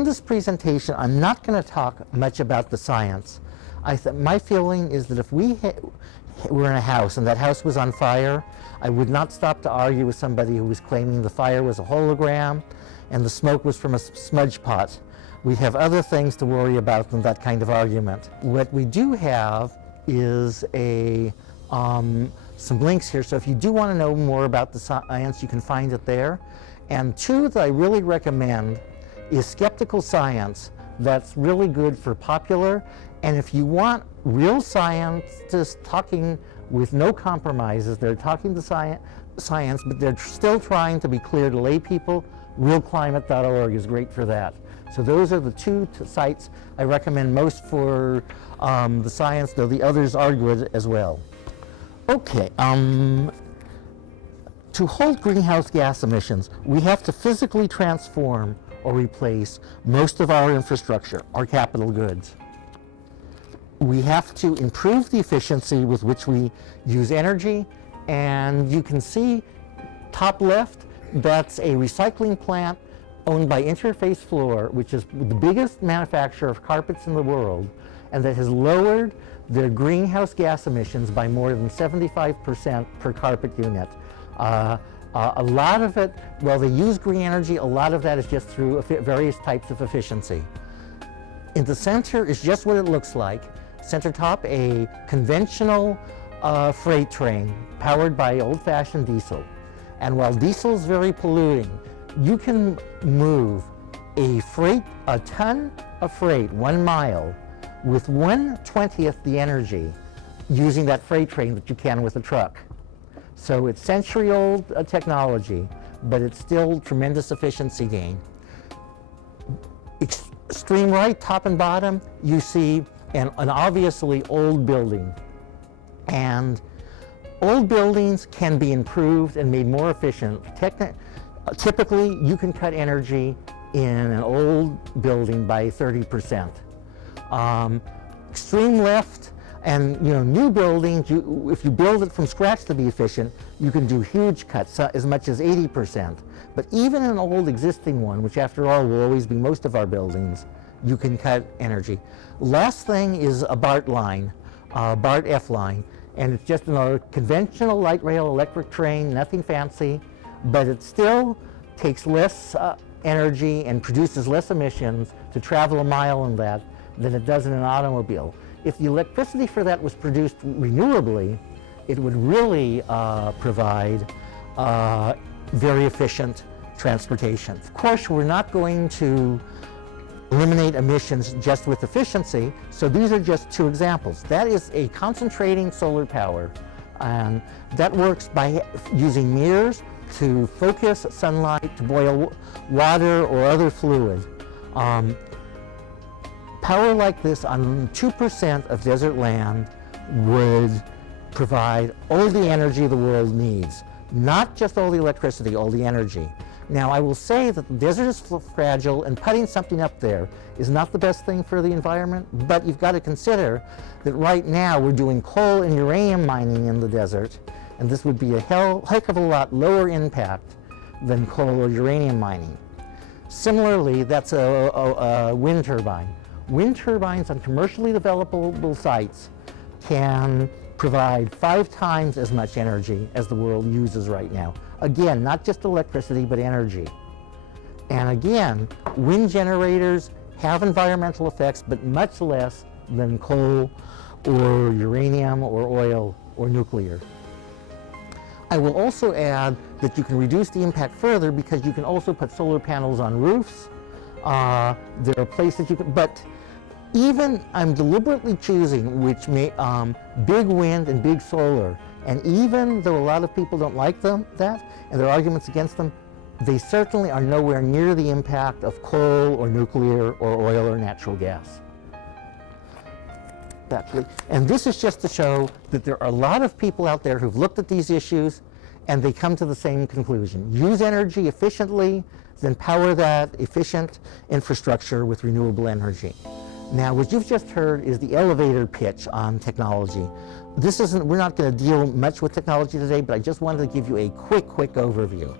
in this presentation, I'm not going to talk much about the science. My feeling is that if we were in a house and that house was on fire, I would not stop to argue with somebody who was claiming the fire was a hologram and the smoke was from a smudge pot. We have other things to worry about than that kind of argument. What we do have is some links here, so if you do want to know more about the science, you can find it there. And two that I really recommend is Skeptical Science. That's really good for popular, and if you want real scientists talking with no compromises, they're talking to science, but they're still trying to be clear to lay people, realclimate.org is great for that. So those are the two sites I recommend most for the science, though the others are good as well. Okay, to halt greenhouse gas emissions, we have to physically transform or replace most of our infrastructure, our capital goods. We have to improve the efficiency with which we use energy, and you can see top left, that's a recycling plant owned by Interface Floor, which is the biggest manufacturer of carpets in the world, and that has lowered their greenhouse gas emissions by more than 75% per carpet unit. A lot of it, well, they use green energy, a lot of that is just through various types of efficiency. In the center is just what it looks like. Center top, a conventional freight train powered by old-fashioned diesel. And while diesel is very polluting, you can move a ton of freight 1 mile with 1/20th the energy using that freight train that you can with a truck. So it's century-old technology, but it's still tremendous efficiency gain. Extreme right, top and bottom, you see an obviously old building. And old buildings can be improved and made more efficient. Typically, you can cut energy in an old building by 30%. Extreme left, and new buildings, if you build it from scratch to be efficient, you can do huge cuts, as much as 80%. But even an old existing one, which after all will always be most of our buildings, you can cut energy. Last thing is a BART line, BART F line, and it's just another conventional light rail electric train, nothing fancy, but it still takes less energy and produces less emissions to travel a mile in that than it does in an automobile. If the electricity for that was produced renewably, it would really provide very efficient transportation. Of course, we're not going to eliminate emissions just with efficiency, so these are just two examples. That is a concentrating solar power, and that works by using mirrors to focus sunlight to boil water or other fluid. Power like this on 2% of desert land would provide all the energy the world needs. Not just all the electricity, all the energy. Now, I will say that the desert is fragile, and putting something up there is not the best thing for the environment, but you've got to consider that right now we're doing coal and uranium mining in the desert, and this would be a heck of a lot lower impact than coal or uranium mining. Similarly, that's a wind turbine. Wind turbines on commercially developable sites can provide 5 times as much energy as the world uses right now. Again, not just electricity, but energy. And again, wind generators have environmental effects, but much less than coal or uranium or oil or nuclear. I will also add that you can reduce the impact further because you can also put solar panels on roofs. There are places you can, but even I'm deliberately choosing big wind and big solar, and even though a lot of people don't like that, and there are arguments against them, they certainly are nowhere near the impact of coal or nuclear or oil or natural gas. And this is just to show that there are a lot of people out there who've looked at these issues and they come to the same conclusion. Use energy efficiently, then power that efficient infrastructure with renewable energy. Now, what you've just heard is the elevator pitch on technology. We're not going to deal much with technology today, but I just wanted to give you a quick overview.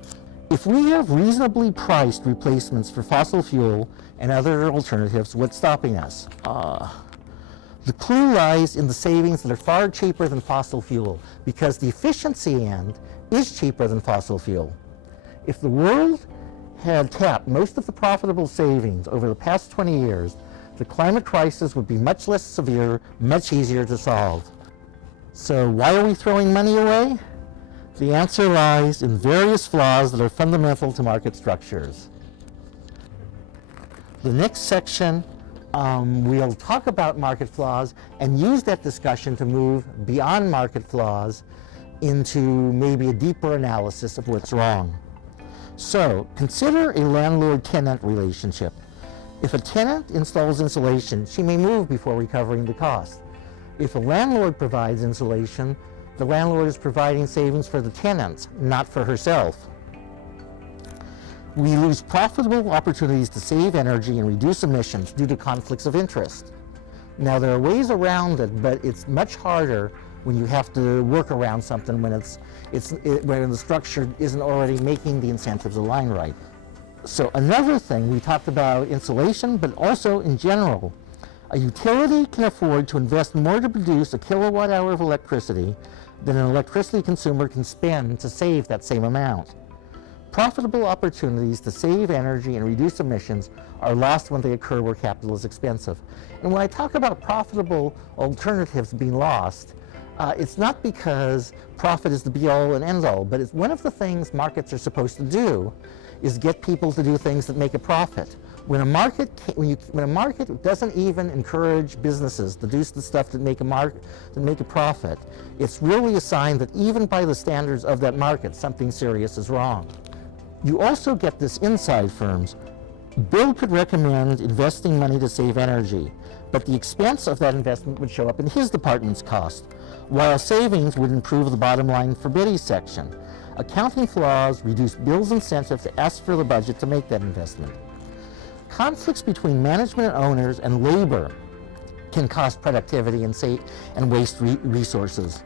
If we have reasonably priced replacements for fossil fuel and other alternatives, what's stopping us? The clue lies in the savings that are far cheaper than fossil fuel, because the efficiency end is cheaper than fossil fuel. If the world had tapped most of the profitable savings over the past 20 years, the climate crisis would be much less severe, much easier to solve. So why are we throwing money away? The answer lies in various flaws that are fundamental to market structures. The next section, we'll talk about market flaws and use that discussion to move beyond market flaws into maybe a deeper analysis of what's wrong. So, consider a landlord-tenant relationship. If a tenant installs insulation, she may move before recovering the cost. If a landlord provides insulation, the landlord is providing savings for the tenants, not for herself. We lose profitable opportunities to save energy and reduce emissions due to conflicts of interest. Now, there are ways around it, but it's much harder when you have to work around something when when the structure isn't already making the incentives align right. So another thing, we talked about insulation, but also in general, a utility can afford to invest more to produce a kilowatt hour of electricity than an electricity consumer can spend to save that same amount. Profitable opportunities to save energy and reduce emissions are lost when they occur where capital is expensive. And when I talk about profitable alternatives being lost, it's not because profit is the be-all and end-all, but it's one of the things markets are supposed to do is get people to do things that make a profit. When a market doesn't even encourage businesses to do the stuff that make a profit, it's really a sign that even by the standards of that market, something serious is wrong. You also get this inside firms. Bill could recommend investing money to save energy, but the expense of that investment would show up in his department's cost, while savings would improve the bottom line for Betty's section. Accounting flaws reduce Bill's incentive to ask for the budget to make that investment. Conflicts between management and owners and labor can cost productivity and waste resources.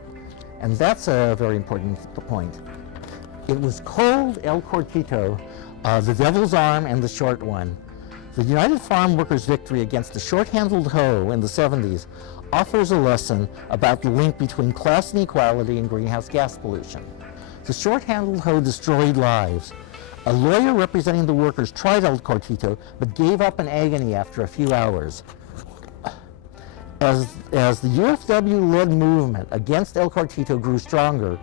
And that's a very important point. It was called El Cortito, the devil's arm and the short one. The United Farm Workers' victory against the short-handled hoe in the 70s offers a lesson about the link between class inequality and greenhouse gas pollution. The short-handled hoe destroyed lives. A lawyer representing the workers tried El Cortito, but gave up in agony after a few hours. As the UFW-led movement against El Cortito grew stronger,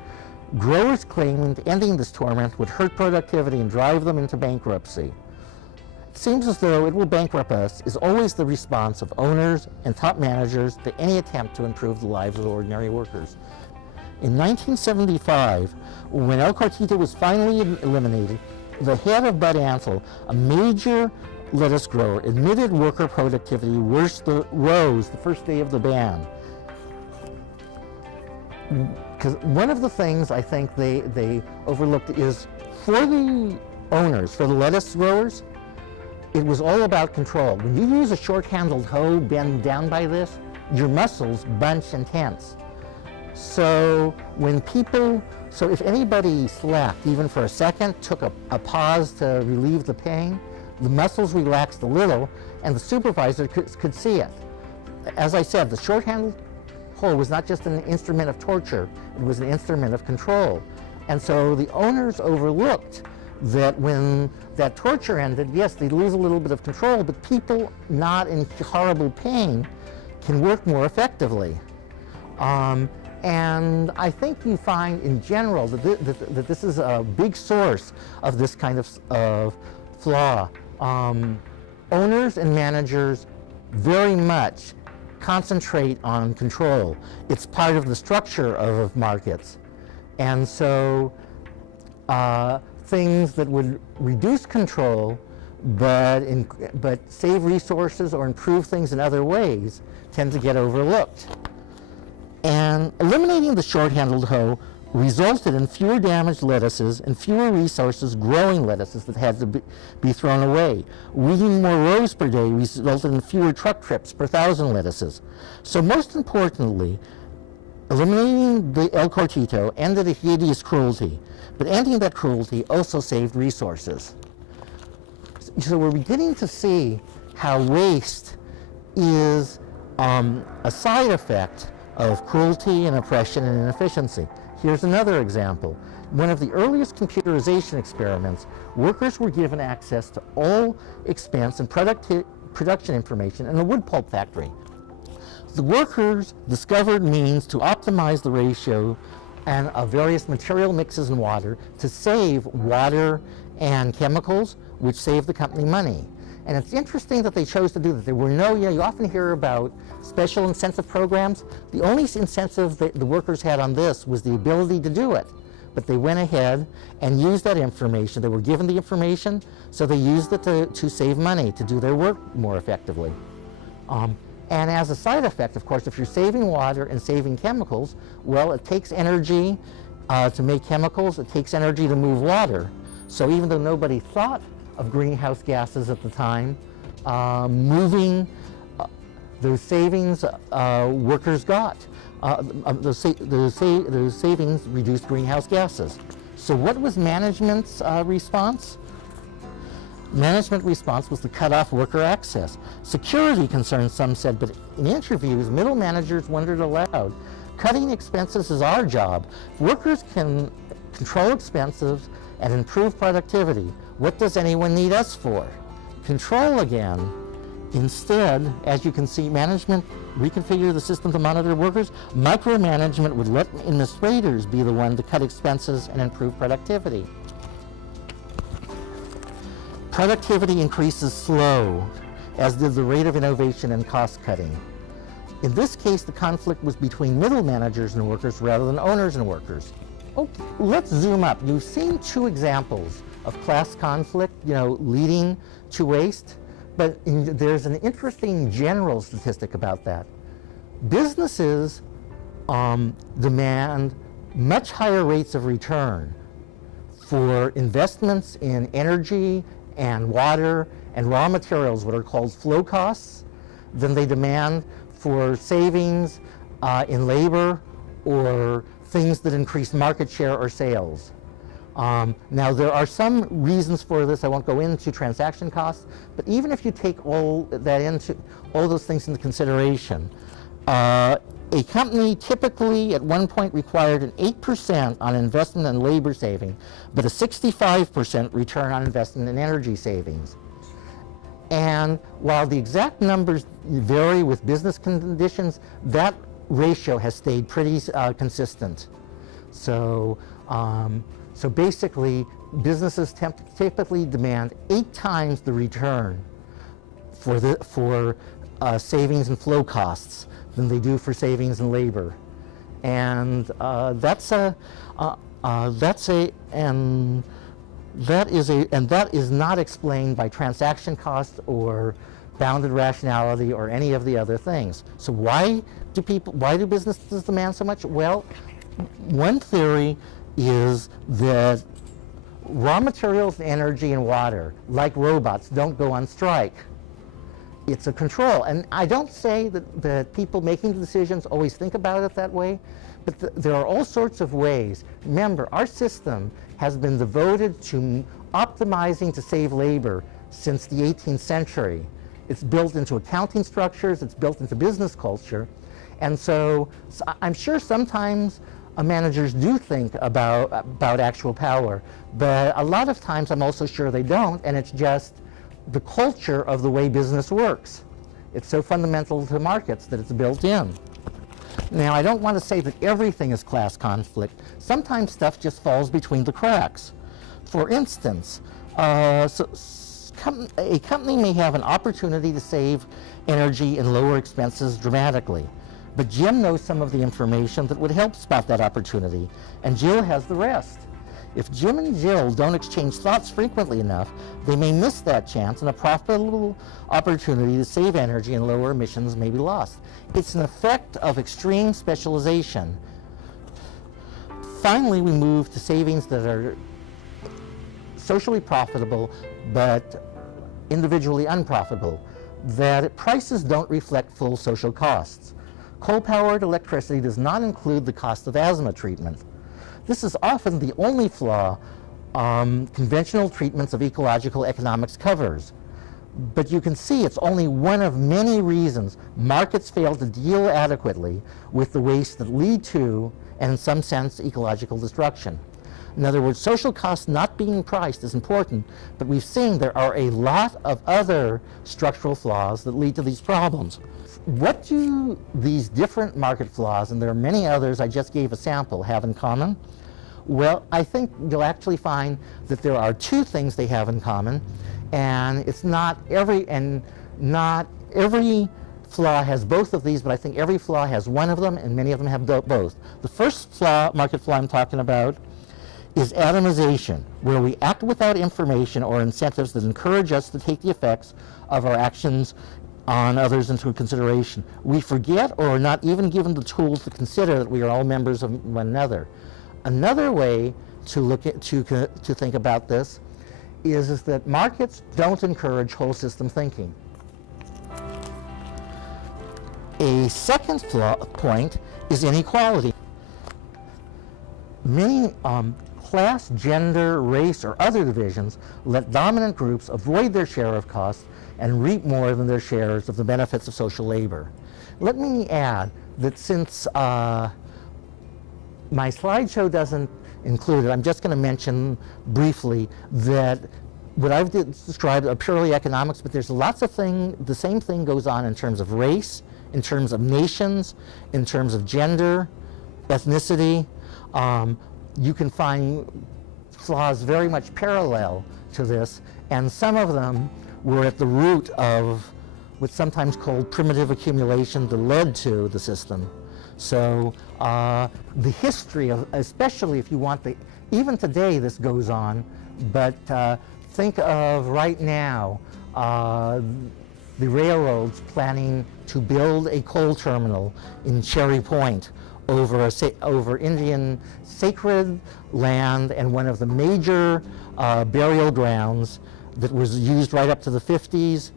growers claimed ending this torment would hurt productivity and drive them into bankruptcy. It seems as though it will bankrupt us is always the response of owners and top managers to any attempt to improve the lives of ordinary workers. In 1975, when El Cortito was finally eliminated, the head of Bud Ansel, a major lettuce grower, admitted worker productivity rose the first day of the ban. Because one of the things I think they overlooked is for the owners, for the lettuce growers, it was all about control. When you use a short-handled hoe bent down by this, your muscles bunch and tense. So if anybody slacked even for a second, took a pause to relieve the pain, the muscles relaxed a little and the supervisor could see it. As I said, the short-handled hoe was not just an instrument of torture, it was an instrument of control. And so the owners overlooked that when that torture ended, yes, they lose a little bit of control, but people not in horrible pain can work more effectively. And I think you find in general that this is a big source of this kind of flaw. Owners and managers very much concentrate on control. It's part of the structure of markets. And so things that would reduce control but save resources or improve things in other ways tend to get overlooked. And eliminating the short-handled hoe resulted in fewer damaged lettuces and fewer resources growing lettuces that had to be thrown away. Weeding more rows per day resulted in fewer truck trips per 1,000 lettuces. So most importantly, Eliminating the El Cortito ended a hideous cruelty, but ending that cruelty also saved resources. So we're beginning to see how waste is a side effect of cruelty and oppression and inefficiency. Here's another example. One of the earliest computerization experiments, workers were given access to all expense and production information in a wood pulp factory. The workers discovered means to optimize the ratio and of various material mixes in water to save water and chemicals, which saved the company money. And it's interesting that they chose to do that. There were no, you often hear about special incentive programs. The only incentive that the workers had on this was the ability to do it. But they went ahead and used that information. They were given the information, so they used it to save money, to do their work more effectively. And as a side effect, of course, if you're saving water and saving chemicals, well, it takes energy to make chemicals. It takes energy to move water. So even though nobody thought of greenhouse gases at the time, moving those savings workers got. Those savings reduced greenhouse gases. So what was management's response? Management response was to cut off worker access. Security concerns, some said, but in interviews, middle managers wondered aloud, cutting expenses is our job. If workers can control expenses and improve productivity, what does anyone need us for? Control again. Instead, as you can see, management reconfigure the system to monitor workers. Micromanagement would let administrators be the one to cut expenses and improve productivity. Productivity increases slow, as did the rate of innovation and cost cutting. In this case, the conflict was between middle managers and workers rather than owners and workers. Okay, let's zoom up. You've seen two examples of class conflict, leading to waste, but there's an interesting general statistic about that. Businesses demand much higher rates of return for investments in energy and water and raw materials, what are called flow costs, than they demand for savings in labor or things that increase market share or sales. Now, there are some reasons for this. I won't go into transaction costs, but even if you take all those things into consideration, a company typically at one point required an 8% on investment and labor saving, but a 65% return on investment in energy savings. And while the exact numbers vary with business conditions, that ratio has stayed pretty consistent. So basically, businesses typically demand 8 times the return for savings and flow costs than they do for savings and labor, and that is not explained by transaction costs or bounded rationality or any of the other things. So why do businesses demand so much? Well, one theory is that raw materials, energy, and water, like robots, don't go on strike. It's a control. And I don't say that people making the decisions always think about it that way, but there are all sorts of ways. Remember, our system has been devoted to optimizing to save labor since the 18th century. It's built into accounting structures, it's built into business culture, and so I'm sure sometimes managers do think about actual power, but a lot of times I'm also sure they don't, and it's just the culture of the way business works. It's so fundamental to markets that it's built in. Now, I don't want to say that everything is class conflict. Sometimes stuff just falls between the cracks. For instance, a company may have an opportunity to save energy and lower expenses dramatically, but Jim knows some of the information that would help spot that opportunity, and Jill has the rest. If Jim and Jill don't exchange thoughts frequently enough, they may miss that chance and a profitable opportunity to save energy and lower emissions may be lost. It's an effect of extreme specialization. Finally, we move to savings that are socially profitable but individually unprofitable, that prices don't reflect full social costs. Coal-powered electricity does not include the cost of asthma treatment. This is often the only flaw conventional treatments of ecological economics covers. But you can see it's only one of many reasons markets fail to deal adequately with the wastes that lead to, and in some sense, ecological destruction. In other words, social costs not being priced is important, but we've seen there are a lot of other structural flaws that lead to these problems. What do these different market flaws, and there are many others, I just gave a sample, have in common? Well, I think you'll actually find that there are two things they have in common, and it's not every flaw has both of these, but I think every flaw has one of them, and many of them have both. The first market flaw I'm talking about is atomization, where we act without information or incentives that encourage us to take the effects of our actions on others into consideration. We forget or are not even given the tools to consider that we are all members of one another. Another way to think about this is that markets don't encourage whole system thinking. A second point is inequality. Many class, gender, race, or other divisions let dominant groups avoid their share of costs and reap more than their shares of the benefits of social labor. Let me add that since my slideshow doesn't include it, I'm just going to mention briefly that what I've described are purely economics, but there's lots of things, the same thing goes on in terms of race, in terms of nations, in terms of gender, ethnicity. You can find flaws very much parallel to this, and some of them were at the root of what's sometimes called primitive accumulation that led to the system. So the history of, especially if you want the, even today this goes on, but think of right now the railroads planning to build a coal terminal in Cherry Point over Indian sacred land and one of the major burial grounds that was used right up to the 50s.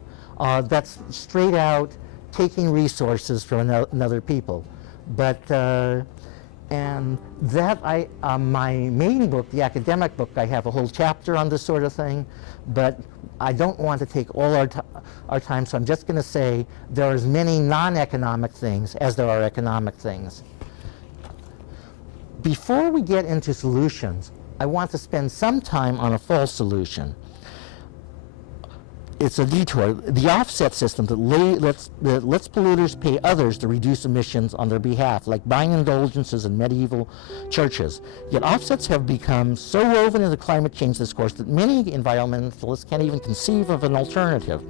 That's straight out taking resources from another people. But, and that my main book, the academic book, I have a whole chapter on this sort of thing, but I don't want to take all our time, so I'm just going to say there are as many non-economic things as there are economic things. Before we get into solutions, I want to spend some time on a false solution. It's a detour, the offset system that lets polluters pay others to reduce emissions on their behalf, like buying indulgences in medieval churches. Yet offsets have become so woven into climate change discourse that many environmentalists can't even conceive of an alternative.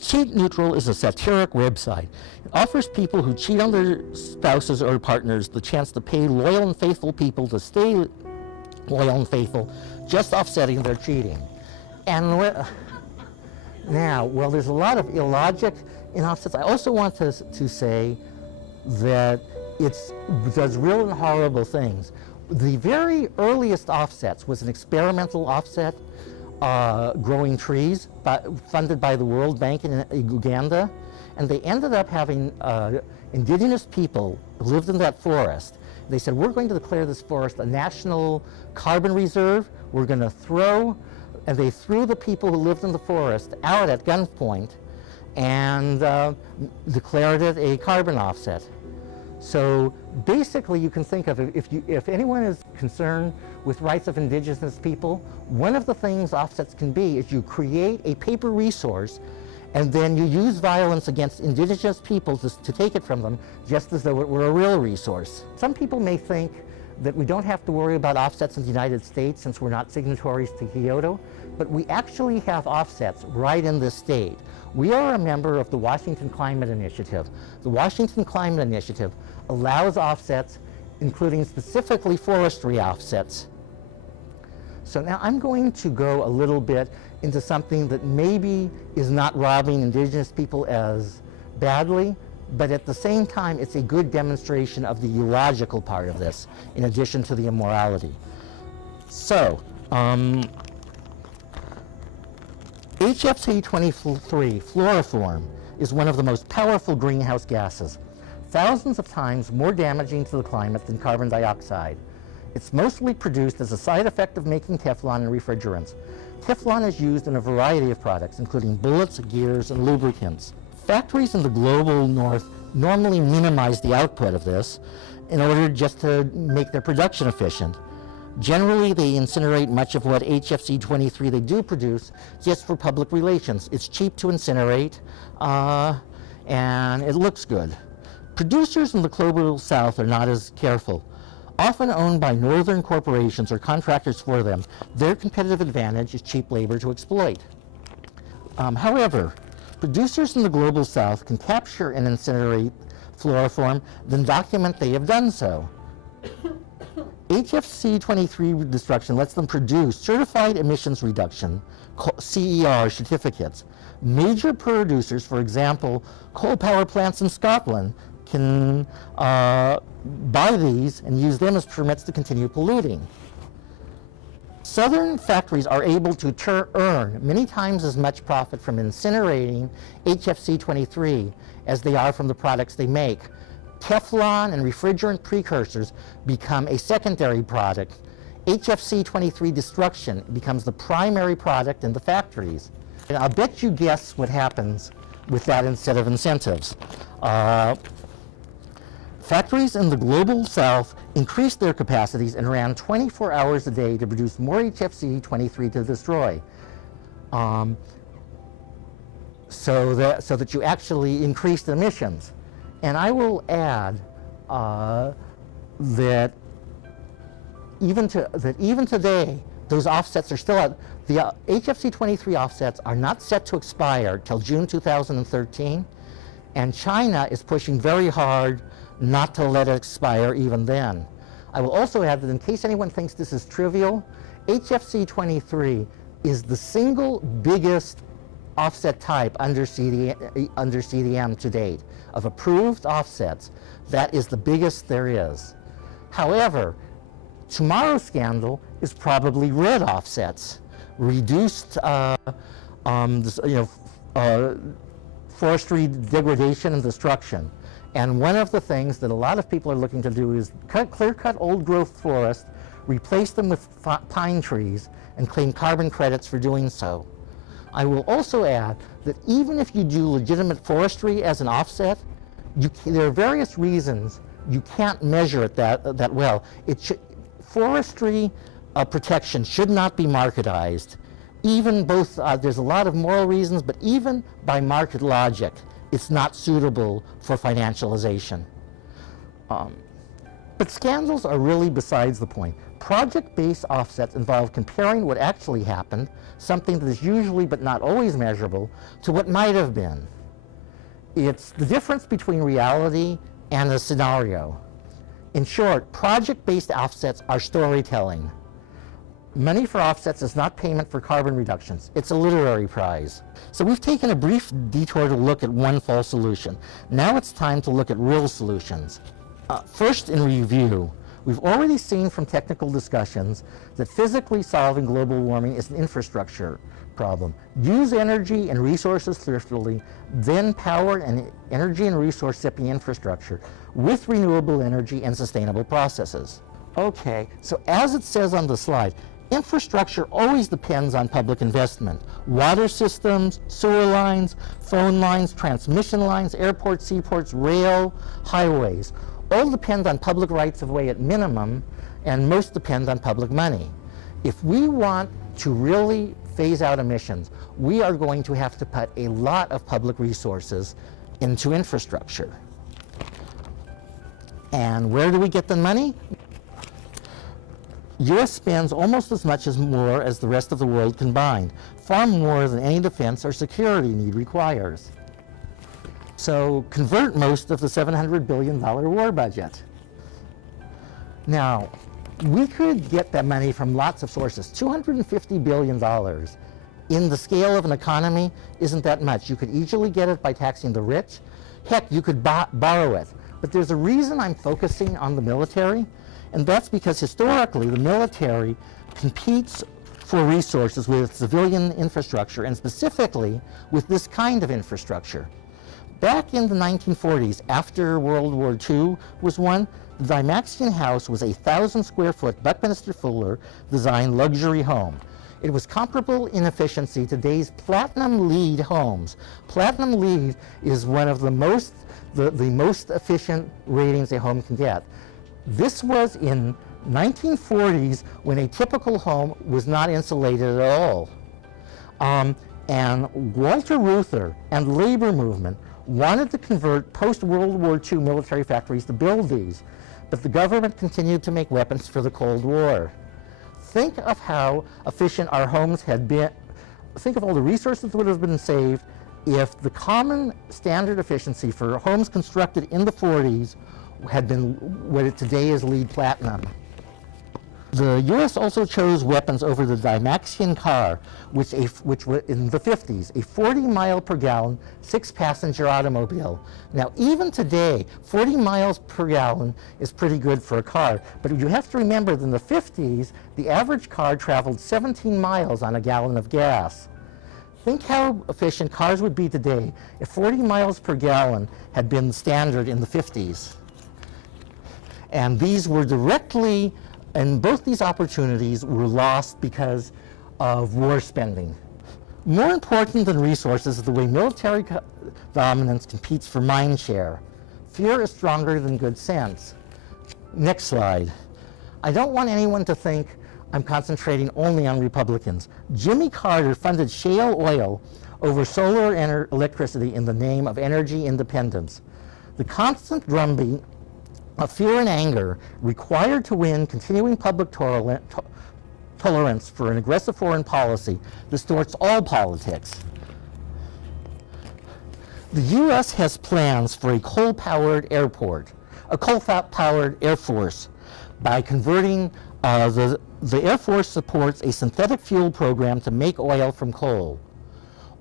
Cheat Neutral is a satiric website. It offers people who cheat on their spouses or partners the chance to pay loyal and faithful people to stay loyal and faithful, just offsetting their cheating. And now, well, there's a lot of illogic in offsets. I also want to say that it does real and horrible things. The very earliest offsets was an experimental offset, growing trees, funded by the World Bank in Uganda, and they ended up having indigenous people who lived in that forest. They said, we're going to declare this forest a national carbon reserve. We're going to throw, and they threw the people who lived in the forest out at gunpoint and declared it a carbon offset. So basically you can think of it, if anyone is concerned with rights of indigenous people, one of the things offsets can be is you create a paper resource and then you use violence against indigenous people to take it from them, just as though it were a real resource. Some people may think that we don't have to worry about offsets in the United States since we're not signatories to Kyoto, but we actually have offsets right in this state. We are a member of the Washington Climate Initiative. The Washington Climate Initiative allows offsets, including specifically forestry offsets. So now I'm going to go a little bit into something that maybe is not robbing indigenous people as badly, but at the same time it's a good demonstration of the illogical part of this, in addition to the immorality. So, HFC 23, fluoroform, is one of the most powerful greenhouse gases. thousands of times more damaging to the climate than carbon dioxide. It's mostly produced as a side effect of making Teflon and refrigerants. Teflon is used in a variety of products, including bullets, gears, and lubricants. Factories in the global north normally minimize the output of this in order just to make their production efficient. Generally, they incinerate much of what HFC-23 they do produce just for public relations. It's cheap to incinerate, and it looks good. Producers in the global south are not as careful. Often owned by northern corporations or contractors for them, their competitive advantage is cheap labor to exploit. However, producers in the global south can capture and incinerate fluoroform, then document they have done so. HFC-23 destruction lets them produce certified emissions reduction, CER certificates. Major producers, for example, coal power plants in Scotland, can buy these and use them as permits to continue polluting. Southern factories are able to earn many times as much profit from incinerating HFC-23 as they are from the products they make. Teflon and refrigerant precursors become a secondary product. HFC-23 destruction becomes the primary product in the factories. And I'll bet you guess what happens with that instead of incentives. Factories in the global south increased their capacities and ran 24 hours a day to produce more HFC-23 to destroy. So that you actually increased emissions. And I will add that even today, those offsets are still out. The HFC-23 offsets are not set to expire till June 2013, and China is pushing very hard not to let it expire even then. I will also add that in case anyone thinks this is trivial, HFC-23 is the single biggest offset type under CDM to date. Of approved offsets, that is the biggest there is. However, tomorrow's scandal is probably red offsets, reduced forestry degradation and destruction. And one of the things that a lot of people are looking to do is clear-cut old-growth forests, replace them with pine trees, and claim carbon credits for doing so. I will also add that even if you do legitimate forestry as an offset, there are various reasons you can't measure it that well. Forestry protection should not be marketized. There's a lot of moral reasons, but even by market logic, it's not suitable for financialization. But scandals are really besides the point. Project-based offsets involve comparing what actually happened, something that is usually but not always measurable, to what might have been. It's the difference between reality and a scenario. In short, project-based offsets are storytelling. Money for offsets is not payment for carbon reductions. It's a literary prize. So we've taken a brief detour to look at one false solution. Now it's time to look at real solutions. First, in review, we've already seen from technical discussions that physically solving global warming is an infrastructure problem. Use energy and resources thriftily, then power and energy and resource-sipping infrastructure with renewable energy and sustainable processes. Okay, so as it says on the slide, infrastructure always depends on public investment. Water systems, sewer lines, phone lines, transmission lines, airports, seaports, rail, highways, all depend on public rights of way at minimum, and most depend on public money. If we want to really phase out emissions, we are going to have to put a lot of public resources into infrastructure. And where do we get the money? U.S. spends almost as much as more as the rest of the world combined, far more than any defense or security need requires. So convert most of the $700 billion war budget. Now, we could get that money from lots of sources. $250 billion in the scale of an economy isn't that much. You could easily get it by taxing the rich. Heck, you could borrow it. But there's a reason I'm focusing on the military, and that's because historically the military competes for resources with civilian infrastructure, and specifically with this kind of infrastructure. Back in the 1940s, after World War II was won, the Dymaxion house was a 1,000 square foot Buckminster Fuller designed luxury home. It was comparable in efficiency to today's Platinum LEED homes. Platinum LEED is one of the most efficient ratings a home can get. This was in 1940s when a typical home was not insulated at all. And Walter Reuther and the labor movement wanted to convert post-World War II military factories to build these, but the government continued to make weapons for the Cold War. Think of how efficient our homes had been. Think of all the resources that would have been saved if the common standard efficiency for homes constructed in the 40s had been what today is LEED Platinum. The U.S. also chose weapons over the Dymaxion car, which was in the 50s, a 40-mile-per-gallon, 6-passenger automobile. Now, even today, 40 miles per gallon is pretty good for a car, but you have to remember that in the 50s, the average car traveled 17 miles on a gallon of gas. Think how efficient cars would be today if 40 miles per gallon had been standard in the 50s. And these were directly, and both these opportunities were lost because of war spending. More important than resources is the way military dominance competes for mind share. Fear is stronger than good sense. Next slide. I don't want anyone to think I'm concentrating only on Republicans. Jimmy Carter funded shale oil over solar electricity in the name of energy independence. The constant drumbeat of fear and anger required to win continuing public tolerance for an aggressive foreign policy distorts all politics. The U.S. has plans for a coal-powered airport, a coal-powered Air Force. By converting, the Air Force supports a synthetic fuel program to make oil from coal.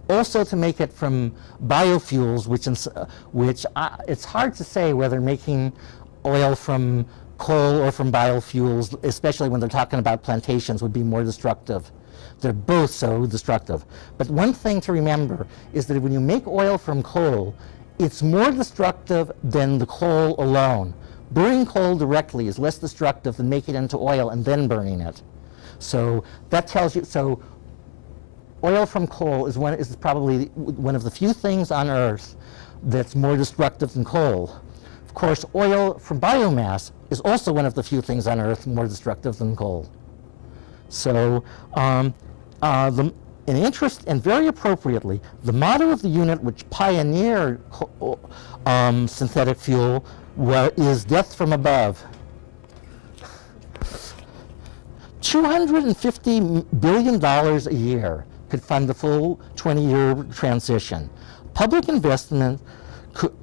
Also to make it from biofuels, which it's hard to say whether making oil from coal or from biofuels, especially when they're talking about plantations, would be more destructive. They're both so destructive. But one thing to remember is that when you make oil from coal, it's more destructive than the coal alone. Burning coal directly is less destructive than making it into oil and then burning it. So that tells you, so oil from coal is probably one of the few things on Earth that's more destructive than coal. Of course, oil from biomass is also one of the few things on Earth more destructive than coal. So, in interest, and very appropriately, the motto of the unit which pioneered synthetic fuel is death from above. $250 billion a year could fund the full 20-year transition. Public investment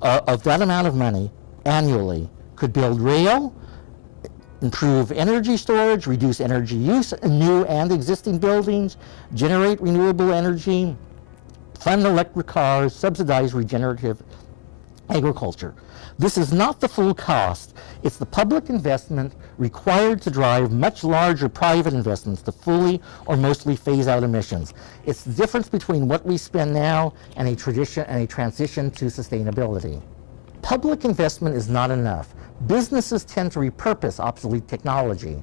of that amount of money annually could build rail, improve energy storage, reduce energy use in new and existing buildings, generate renewable energy, fund electric cars, subsidize regenerative agriculture. This is not the full cost. It's the public investment required to drive much larger private investments to fully or mostly phase out emissions. It's the difference between what we spend now and a transition to sustainability. Public investment is not enough. Businesses tend to repurpose obsolete technology.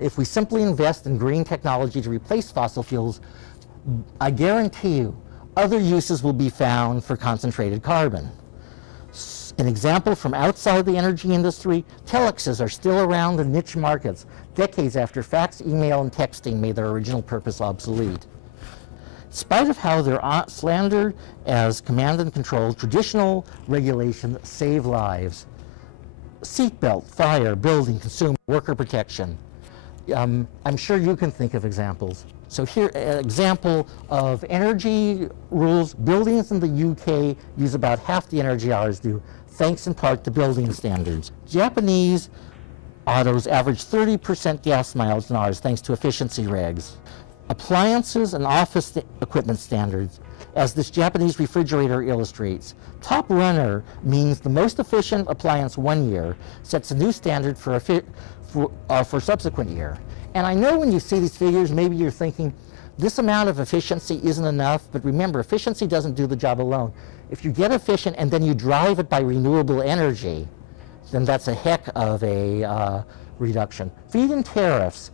If we simply invest in green technology to replace fossil fuels, I guarantee you other uses will be found for concentrated carbon. An example from outside the energy industry, telexes are still around in niche markets decades after fax, email, and texting made their original purpose obsolete. In spite of how they're slandered as command and control, traditional regulations save lives. Seatbelt, fire, building, consumer, worker protection. I'm sure you can think of examples. So here, an example of energy rules. Buildings in the UK use about half the energy ours do, thanks in part to building standards. Japanese autos average 30% gas miles than ours, thanks to efficiency regs. Appliances and office equipment standards, as this Japanese refrigerator illustrates. Top runner means the most efficient appliance one year sets a new standard for subsequent year. And I know when you see these figures, maybe you're thinking, This amount of efficiency isn't enough, but remember, efficiency doesn't do the job alone. If you get efficient and then you drive it by renewable energy, then that's a heck of a reduction. Feed-in tariffs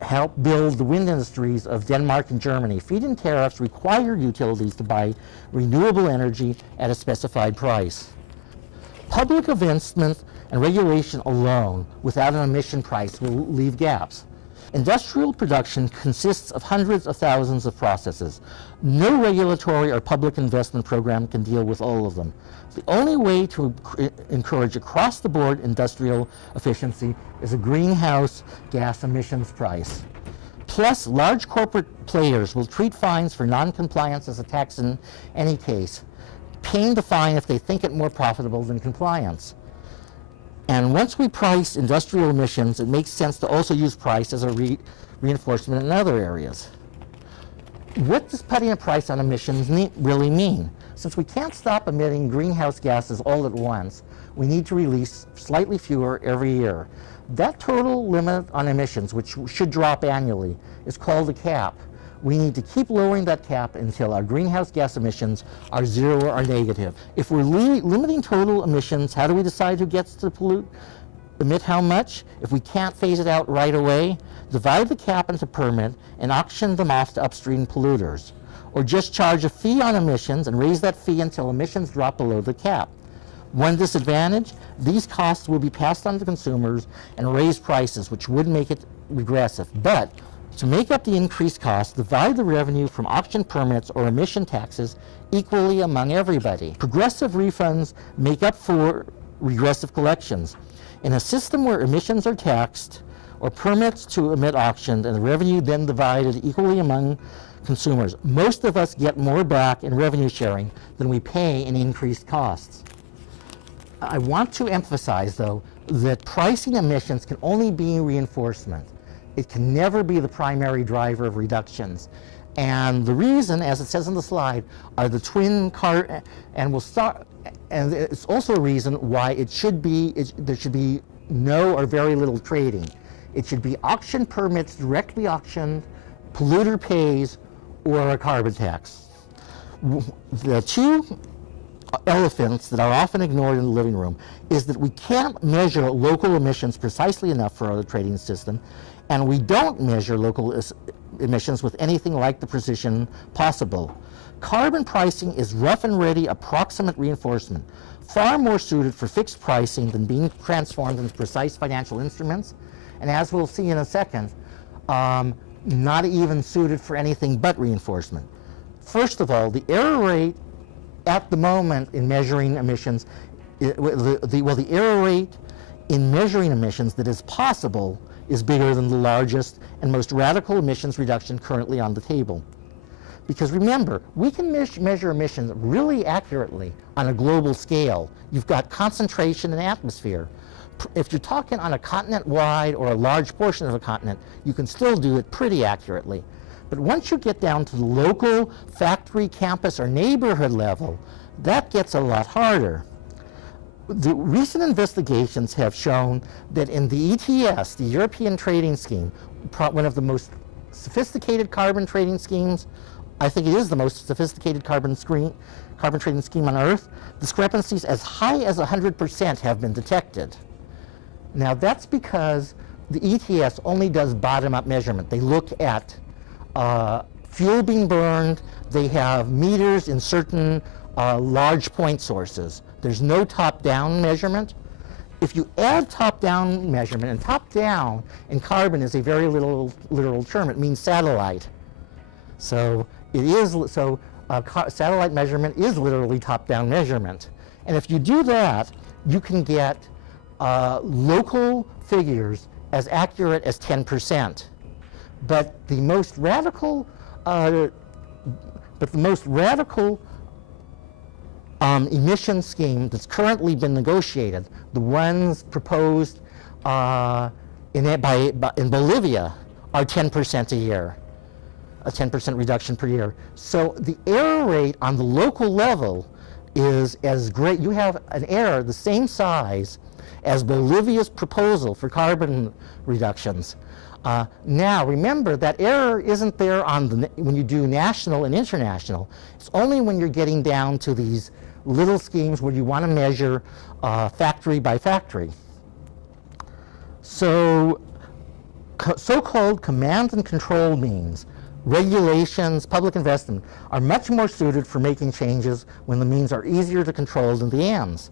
help build the wind industries of Denmark and Germany. Feed-in tariffs require utilities to buy renewable energy at a specified price. Public investment and regulation alone without an emission price will leave gaps. Industrial production consists of hundreds of thousands of processes. No regulatory or public investment program can deal with all of them. The only way to encourage across-the-board industrial efficiency is a greenhouse gas emissions price. Plus, large corporate players will treat fines for non-compliance as a tax in any case, paying the fine if they think it more profitable than compliance. And once we price industrial emissions, it makes sense to also use price as a reinforcement in other areas. What does putting a price on emissions really mean? Since we can't stop emitting greenhouse gases all at once, we need to release slightly fewer every year. That total limit on emissions, which should drop annually, is called a cap. We need to keep lowering that cap until our greenhouse gas emissions are zero or negative. If we're limiting total emissions, how do we decide who gets to emit how much? If we can't phase it out right away, divide the cap into permit and auction them off to upstream polluters. Or just charge a fee on emissions and raise that fee until emissions drop below the cap. One disadvantage, these costs will be passed on to consumers and raise prices, which would make it regressive. But to make up the increased cost, divide the revenue from auction permits or emission taxes equally among everybody. Progressive refunds make up for regressive collections. In a system where emissions are taxed or permits to emit auctioned and the revenue then divided equally among consumers, most of us get more back in revenue sharing than we pay in increased costs. I want to emphasize, though, that pricing emissions can only be reinforcement. It can never be the primary driver of reductions. And the reason, as it says on the slide, are the twin and it's also a reason why there should be no or very little trading. It should be auction permits directly auctioned, polluter pays, or a carbon tax. The two elephants that are often ignored in the living room is that we can't measure local emissions precisely enough for our trading system, and we don't measure local emissions with anything like the precision possible. Carbon pricing is rough and ready approximate reinforcement, far more suited for fixed pricing than being transformed into precise financial instruments, and as we'll see in a second, not even suited for anything but reinforcement. First of all, the error rate at the moment in measuring emissions, the error rate in measuring emissions that is possible is bigger than the largest and most radical emissions reduction currently on the table. Because remember, we can measure emissions really accurately on a global scale. You've got concentration in atmosphere. If you're talking on a continent-wide or a large portion of a continent, you can still do it pretty accurately. But once you get down to the local, factory, campus, or neighborhood level, that gets a lot harder. The recent investigations have shown that in the ETS, the European Trading Scheme, one of the most sophisticated carbon trading schemes, I think it is the most sophisticated carbon trading scheme on Earth, discrepancies as high as 100% have been detected. Now that's because the ETS only does bottom-up measurement. They look at fuel being burned, they have meters in certain large point sources. There's no top-down measurement. If you add top-down measurement, and top-down in carbon is a very literal term, it means satellite. So satellite measurement is literally top-down measurement. And if you do that, you can get local figures as accurate as 10%. But the most radical emission scheme that's currently been negotiated, the ones proposed in Bolivia, are 10% a year, a 10% reduction per year. So the error rate on the local level is as great. You have an error the same size as Bolivia's proposal for carbon reductions. Now, remember that error isn't there when you do national and international. It's only when you're getting down to these little schemes where you want to measure factory by factory. So, so-called command and control means, regulations, public investment, are much more suited for making changes when the means are easier to control than the ends.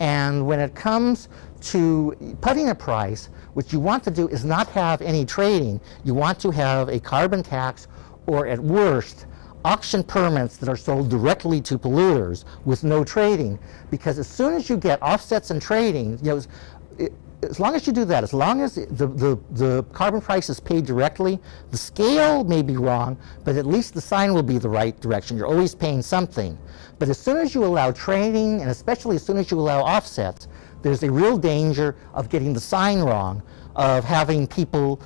And when it comes to putting a price, what you want to do is not have any trading. You want to have a carbon tax, or at worst, auction permits that are sold directly to polluters with no trading. Because as soon as you get offsets and trading, you know, as long as you do that, as long as the carbon price is paid directly, the scale may be wrong, but at least the sign will be the right direction. You're always paying something. But as soon as you allow trading, and especially as soon as you allow offsets, there's a real danger of getting the sign wrong, of having people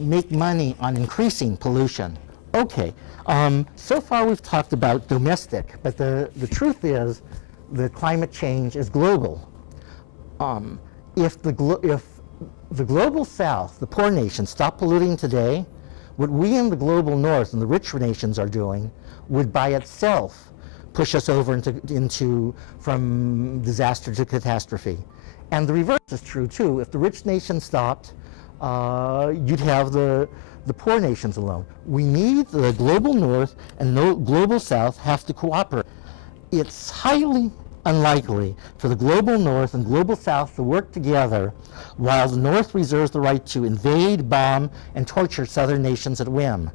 make money on increasing pollution. Okay, so far we've talked about domestic, but the truth is that climate change is global. If the global south, the poor nations, stop polluting today, what we in the global north and the rich nations are doing would by itself push us over from disaster to catastrophe. And the reverse is true too. If the rich nations stopped, you'd have the poor nations alone. We need the global north and the global south have to cooperate. It's highly unlikely for the global north and global south to work together while the north reserves the right to invade, bomb, and torture southern nations at whim.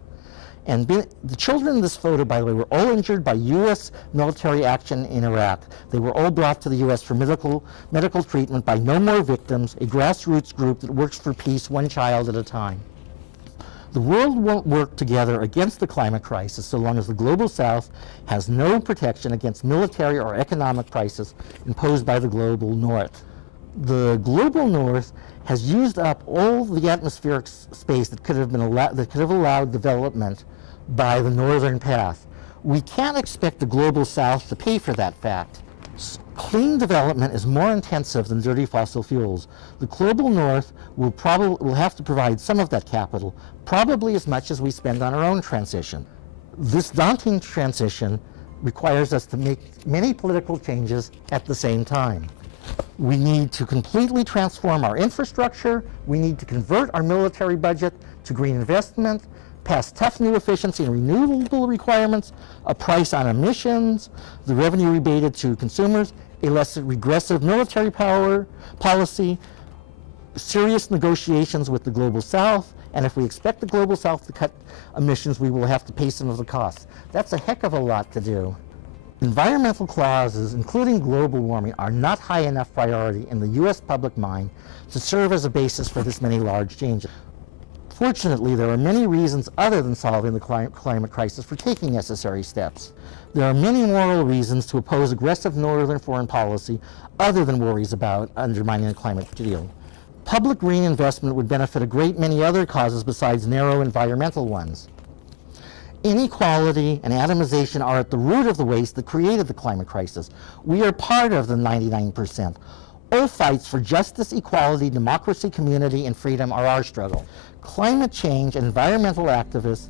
And the children in this photo, by the way, were all injured by U.S. military action in Iraq. They were all brought to the U.S. for medical treatment by No More Victims, a grassroots group that works for peace one child at a time. The world won't work together against the climate crisis so long as the global south has no protection against military or economic crisis imposed by the global north. The global north has used up all the atmospheric space that could have allowed development by the northern path. We can't expect the global south to pay for that fact. Clean development is more intensive than dirty fossil fuels. The global north will have to provide some of that capital, probably as much as we spend on our own transition. This daunting transition requires us to make many political changes at the same time. We need to completely transform our infrastructure. We need to convert our military budget to green investment, pass tough new efficiency and renewable requirements, a price on emissions, the revenue rebated to consumers, a less regressive military power policy, serious negotiations with the global south, and if we expect the global south to cut emissions, we will have to pay some of the costs. That's a heck of a lot to do. Environmental clauses, including global warming, are not high enough priority in the U.S. public mind to serve as a basis for this many large changes. Fortunately, there are many reasons other than solving the climate crisis for taking necessary steps. There are many moral reasons to oppose aggressive northern foreign policy other than worries about undermining the climate deal. Public green investment would benefit a great many other causes besides narrow environmental ones. Inequality and atomization are at the root of the waste that created the climate crisis. We are part of the 99%. All fights for justice, equality, democracy, community, and freedom are our struggle. Climate change and environmental activists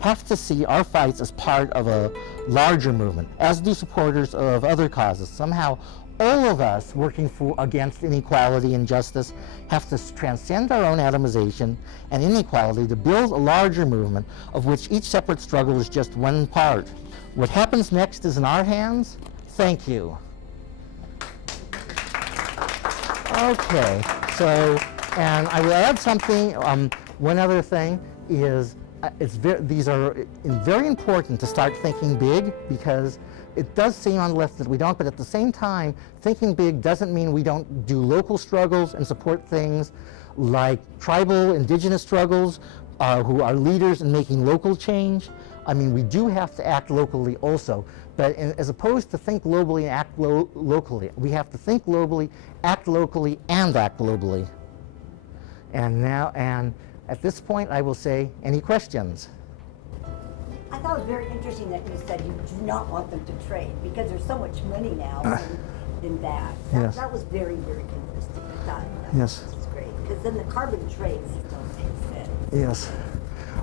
have to see our fights as part of a larger movement, as do supporters of other causes. Somehow, all of us working against inequality and justice have to transcend our own atomization and inequality to build a larger movement of which each separate struggle is just one part. What happens next is in our hands. Thank you. Okay, so, and I will add something. One other thing is, these are very important to start thinking big, because it does seem on the left that we don't, but at the same time, thinking big doesn't mean we don't do local struggles and support things like tribal, indigenous struggles, who are leaders in making local change. I mean, we do have to act locally also, but as opposed to think globally and act locally, we have to think globally, act locally, and act globally. And at this point, I will say, any questions? I thought it was very interesting that you said you do not want them to trade because there's so much money now. in that. Yes. That was very, very interesting. I thought Yes. this was great. Because then the carbon trades don't make sense. Yes.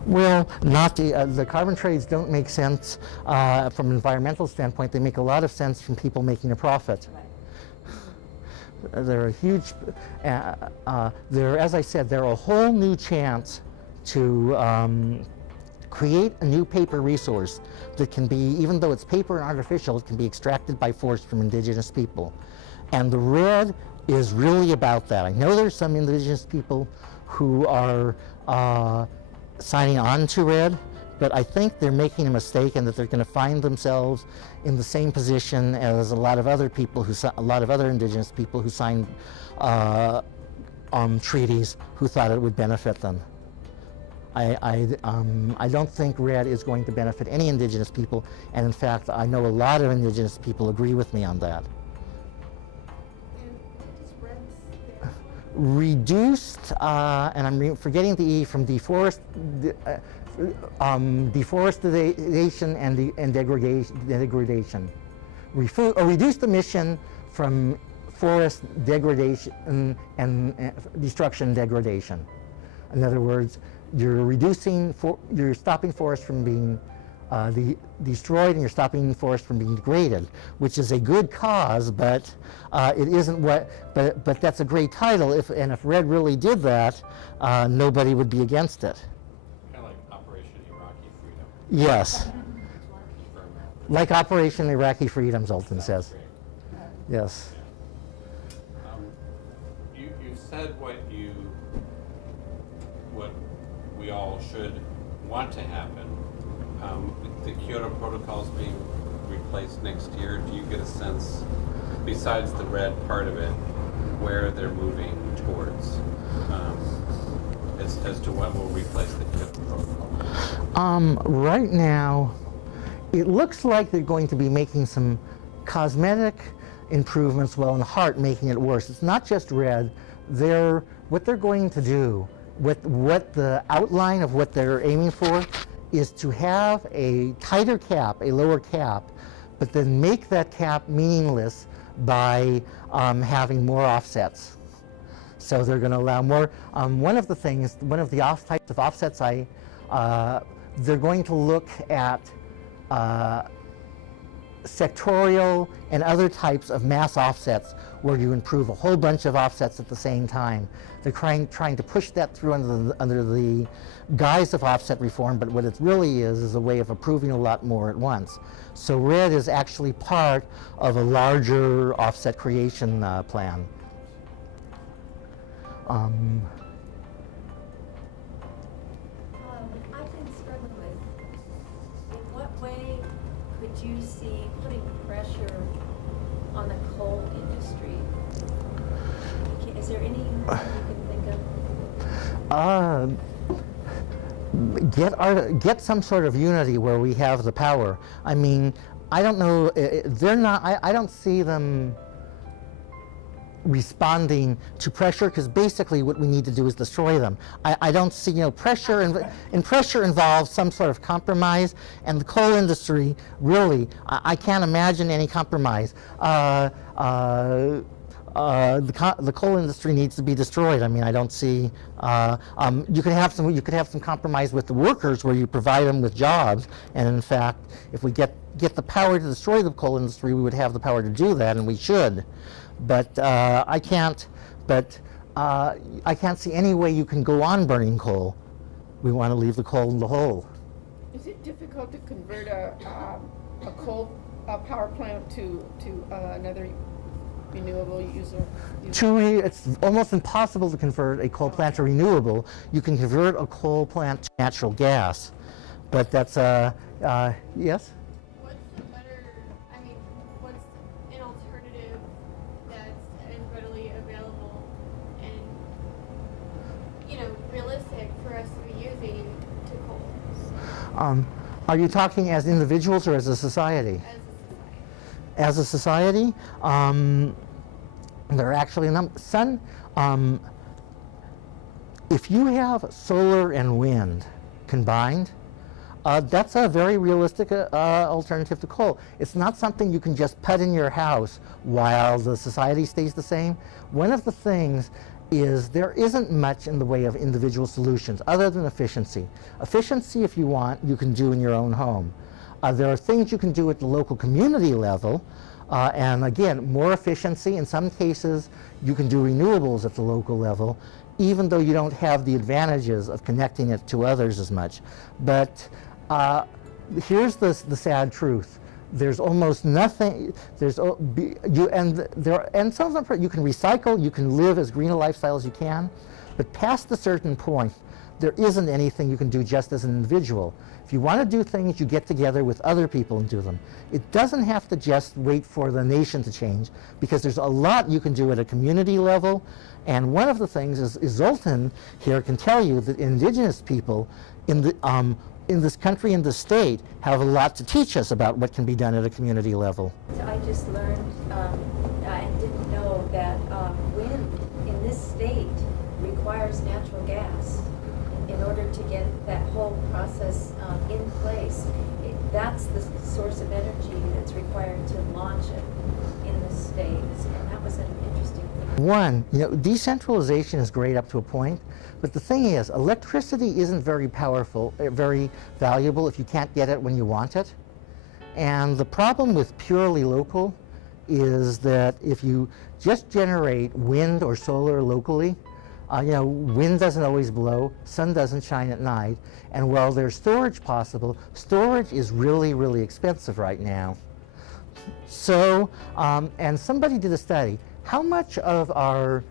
Well, not the carbon trades don't make sense from an environmental standpoint. They make a lot of sense from people making a profit. Right. They're a huge, they're, as I said, they're a whole new chance to create a new paper resource that can be, even though it's paper and artificial, it can be extracted by force from indigenous people. And the red is really about that. I know there's some indigenous people who are signing on to red, but I think they're making a mistake and that they're going to find themselves in the same position as a lot of other people a lot of other indigenous people who signed treaties who thought it would benefit them. I don't think red is going to benefit any indigenous people, and in fact, I know a lot of indigenous people agree with me on that. And what does red stand for? Reduced, and I'm forgetting the E from deforestation and degradation. Reduced emission from forest degradation and destruction and degradation. In other words, you're stopping forests from being destroyed, and you're stopping forests from being degraded, which is a good cause, but it isn't what. But that's a great title. If red really did that, nobody would be against it. Kind of like Operation Iraqi Freedom. Yes, like Operation Iraqi Freedom, Zoltan says. Great. Yes. You said what we all should want to happen. The Kyoto Protocol is being replaced next year. Do you get a sense, besides the red part of it, where they're moving towards as to what will replace the Kyoto Protocol? Right now, it looks like they're going to be making some cosmetic improvements, well, in heart, making it worse. It's not just red. What they're going to do, what the outline of what they're aiming for, is to have a tighter cap, a lower cap, but then make that cap meaningless by having more offsets. So they're going to allow more. One of the types of offsets they're going to look at sectorial and other types of mass offsets where you improve a whole bunch of offsets at the same time. They're trying to push that through under the guise of offset reform, but what it really is a way of approving a lot more at once. So red is actually part of a larger offset creation plan. I've been struggling with, in what way could you see putting pressure on the coal industry? Is there anything you can think of? Get some sort of unity where we have the power. I mean, I don't know, I don't see them responding to pressure, because basically what we need to do is destroy them. I don't see, pressure, and pressure involves some sort of compromise, and the coal industry, really, I can't imagine any compromise. The coal industry needs to be destroyed. I mean, I don't see. You could have some compromise with the workers where you provide them with jobs, and in fact, if we get the power to destroy the coal industry, we would have the power to do that, and we should. But I can't see any way you can go on burning coal. We want to leave the coal in the hole. Is it difficult to convert a coal power plant to another renewable user? It's almost impossible to convert a coal plant to renewable. You can convert a coal plant to natural gas, but that's yes. What's the better? I mean, what's an alternative that's as readily available and realistic for us to be using to coal? Are you talking as individuals or as a society? As a society. As a society, there are actually if you have solar and wind combined, That's a very realistic alternative to coal. It's not something you can just put in your house while the society stays the same. One of the things is there isn't much in the way of individual solutions other than efficiency. Efficiency, if you want, you can do in your own home. There are things you can do at the local community level, and again, more efficiency. In some cases, you can do renewables at the local level, even though you don't have the advantages of connecting it to others as much. But here's the sad truth. There's almost nothing. And some of them you can recycle. You can live as green a lifestyle as you can, but past a certain point, there isn't anything you can do just as an individual. If you want to do things, you get together with other people and do them. It doesn't have to just wait for the nation to change, because there's a lot you can do at a community level. And one of the things is Zoltan here can tell you that indigenous people in this country and the state have a lot to teach us about what can be done at a community level. So I just learned and didn't know that wind in this state requires natural gas in order to get that whole process in place. That's the source of energy that's required to launch it in the state, and that was an interesting thing. One, decentralization is great up to a point, but the thing is, electricity isn't very powerful, very valuable if you can't get it when you want it. And the problem with purely local is that if you just generate wind or solar locally, wind doesn't always blow, sun doesn't shine at night, and while there's storage possible, storage is really, really expensive right now. So, and somebody did a study, how much of our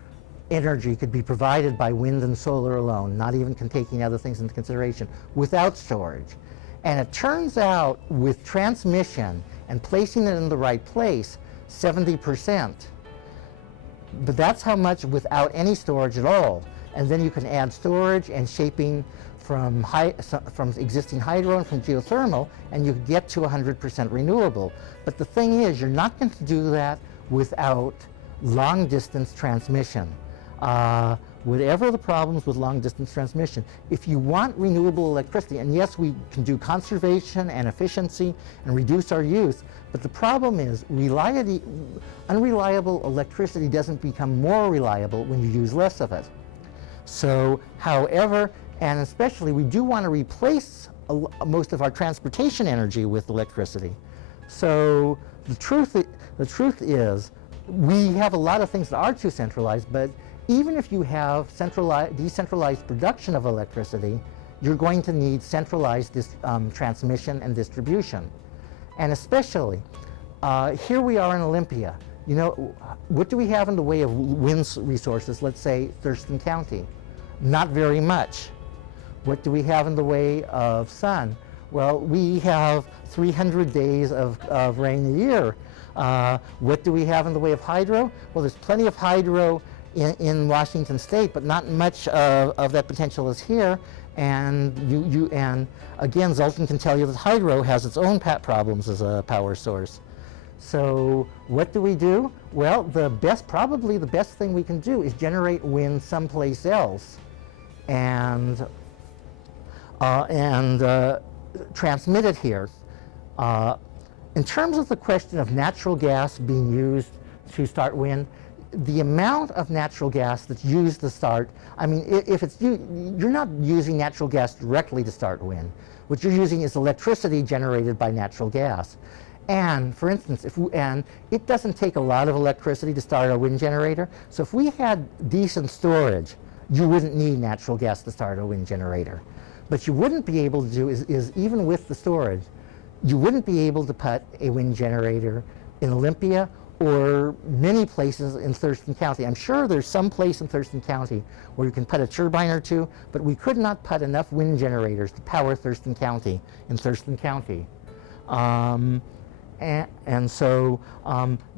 energy could be provided by wind and solar alone, not even taking other things into consideration, without storage? And it turns out with transmission and placing it in the right place, 70%. But that's how much without any storage at all. And then you can add storage and shaping from existing hydro and from geothermal, and you get to 100% renewable. But the thing is, you're not going to do that without long-distance transmission. Whatever the problems with long-distance transmission, if you want renewable electricity, and yes, we can do conservation and efficiency and reduce our use, but the problem is unreliable electricity doesn't become more reliable when you use less of it. So, however, and especially, we do want to replace most of our transportation energy with electricity. So the truth is, we have a lot of things that are too centralized, but even if you have decentralized production of electricity, you're going to need centralized transmission and distribution. And especially, here we are in Olympia. What do we have in the way of wind resources, let's say Thurston County? Not very much. What do we have in the way of sun? Well, we have 300 days of rain a year. What do we have in the way of hydro? Well, there's plenty of hydro in Washington State, but not much of that potential is here. And and again, Zoltan can tell you that hydro has its own problems as a power source. So what do we do? Well, probably the best thing we can do is generate wind someplace else, and transmit it here. In terms of the question of natural gas being used to start wind, the amount of natural gas that's used to start, you're not using natural gas directly to start wind. What you're using is electricity generated by natural gas. And for instance, it doesn't take a lot of electricity to start a wind generator. So if we had decent storage, you wouldn't need natural gas to start a wind generator. But you wouldn't be able to do is even with the storage, you wouldn't be able to put a wind generator in Olympia or many places in Thurston County. I'm sure there's some place in Thurston County where you can put a turbine or two, but we could not put enough wind generators to power Thurston County in Thurston County. So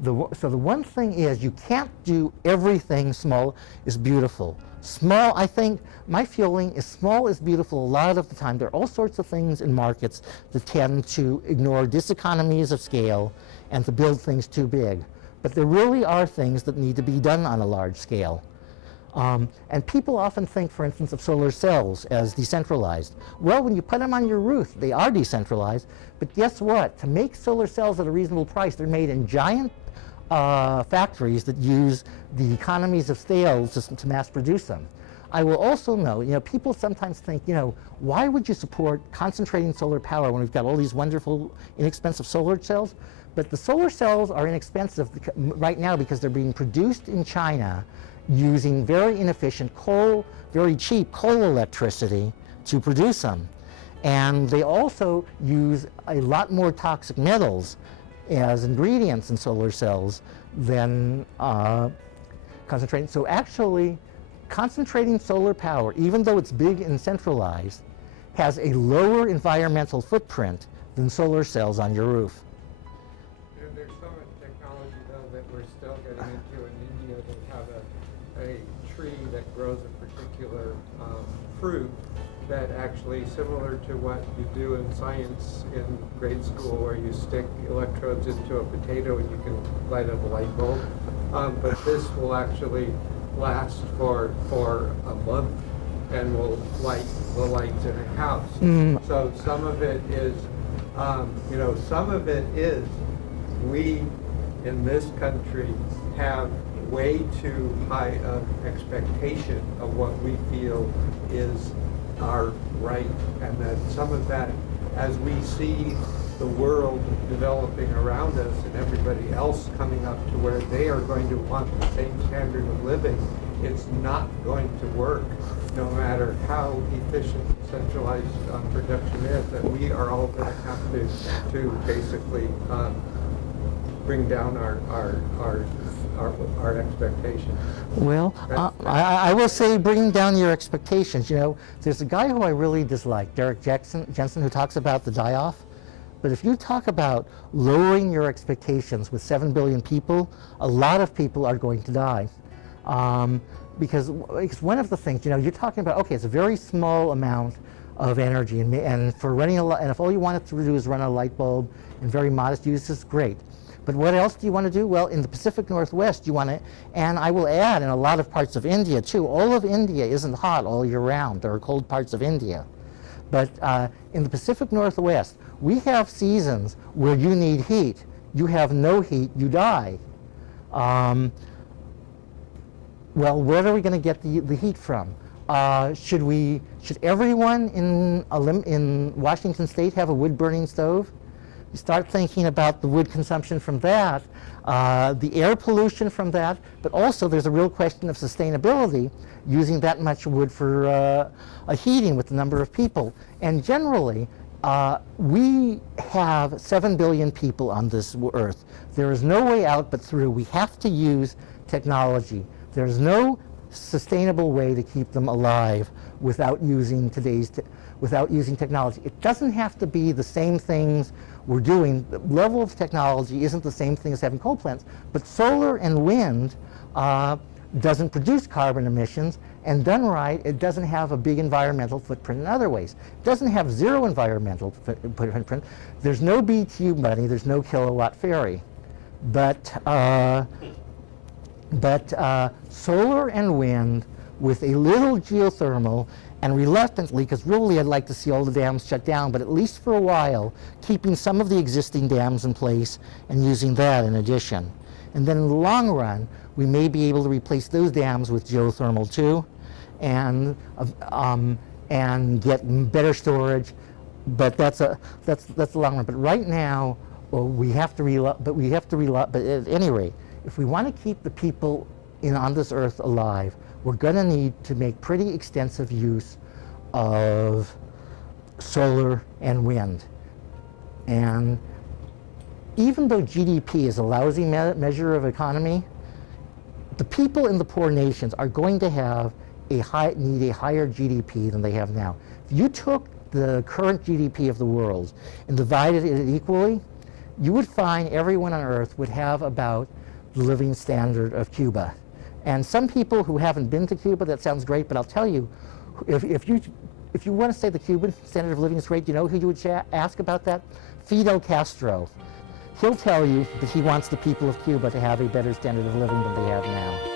the one thing is, you can't do everything small is beautiful. Small, I think, my feeling is small is beautiful a lot of the time. There are all sorts of things in markets that tend to ignore diseconomies of scale and to build things too big. But there really are things that need to be done on a large scale. And people often think, for instance, of solar cells as decentralized. Well, when you put them on your roof, they are decentralized. But guess what? To make solar cells at a reasonable price, they're made in giant factories that use the economies of scale to mass produce them. I will also note, people sometimes think, why would you support concentrating solar power when we've got all these wonderful, inexpensive solar cells? But the solar cells are inexpensive right now because they're being produced in China using very inefficient very cheap coal electricity to produce them. And they also use a lot more toxic metals as ingredients in solar cells than concentrating. So actually, concentrating solar power, even though it's big and centralized, has a lower environmental footprint than solar cells on your roof. There's so much technology, though, that we're still getting into. In India, they have a tree that grows a particular fruit that actually, similar to what you do in science in grade school, where you stick electrodes into a potato and you can light up a light bulb. But this will actually last for a month and will light the lights in a house. So some of it is, we in this country have way too high of expectation of what we feel is our right, and that some of that, as we see the world developing around us and everybody else coming up to where they are going to want the same standard of living, it's not going to work, no matter how efficient centralized production is, that we are all going to have to basically bring down our expectations. Well, I will say bringing down your expectations. There's a guy who I really dislike, Derek Jensen, who talks about the die-off. But if you talk about lowering your expectations with 7 billion people, a lot of people are going to die. Because one of the things, you're talking about, okay, it's a very small amount of energy, and for running and if all you want it to do is run a light bulb in very modest uses, great. But what else do you want to do? Well, in the Pacific Northwest, you want to, and I will add, in a lot of parts of India too, all of India isn't hot all year round. There are cold parts of India. But in the Pacific Northwest, we have seasons where you need heat. You have no heat, you die. Well, where are we going to get the heat from? Should everyone in Washington State have a wood-burning stove? You start thinking about the wood consumption from that, the air pollution from that, but also there's a real question of sustainability using that much wood for a heating with the number of people. And generally, we have 7 billion people on this earth. There is no way out but through. We have to use technology. There's no sustainable way to keep them alive without using technology. It doesn't have to be the same things we're doing. The level of technology isn't the same thing as having coal plants, but solar and wind doesn't produce carbon emissions, and done right, it doesn't have a big environmental footprint in other ways. It doesn't have zero environmental footprint. There's no BTU money, there's no kilowatt fairy. But solar and wind with a little geothermal, and reluctantly, because really I'd like to see all the dams shut down, but at least for a while, keeping some of the existing dams in place and using that in addition. And then in the long run, we may be able to replace those dams with geothermal too, and get better storage. But that's the long run. But right now, we have to rely. But at any rate, if we want to keep the people on this earth alive, we're going to need to make pretty extensive use of solar and wind. And even though GDP is a lousy measure of economy, the people in the poor nations are going to need a higher GDP than they have now. If you took the current GDP of the world and divided it equally, you would find everyone on earth would have about the living standard of Cuba. And some people who haven't been to Cuba, that sounds great, but I'll tell you, if you want to say the Cuban standard of living is great, you know who you would ask about that? Fidel Castro. He'll tell you that he wants the people of Cuba to have a better standard of living than they have now.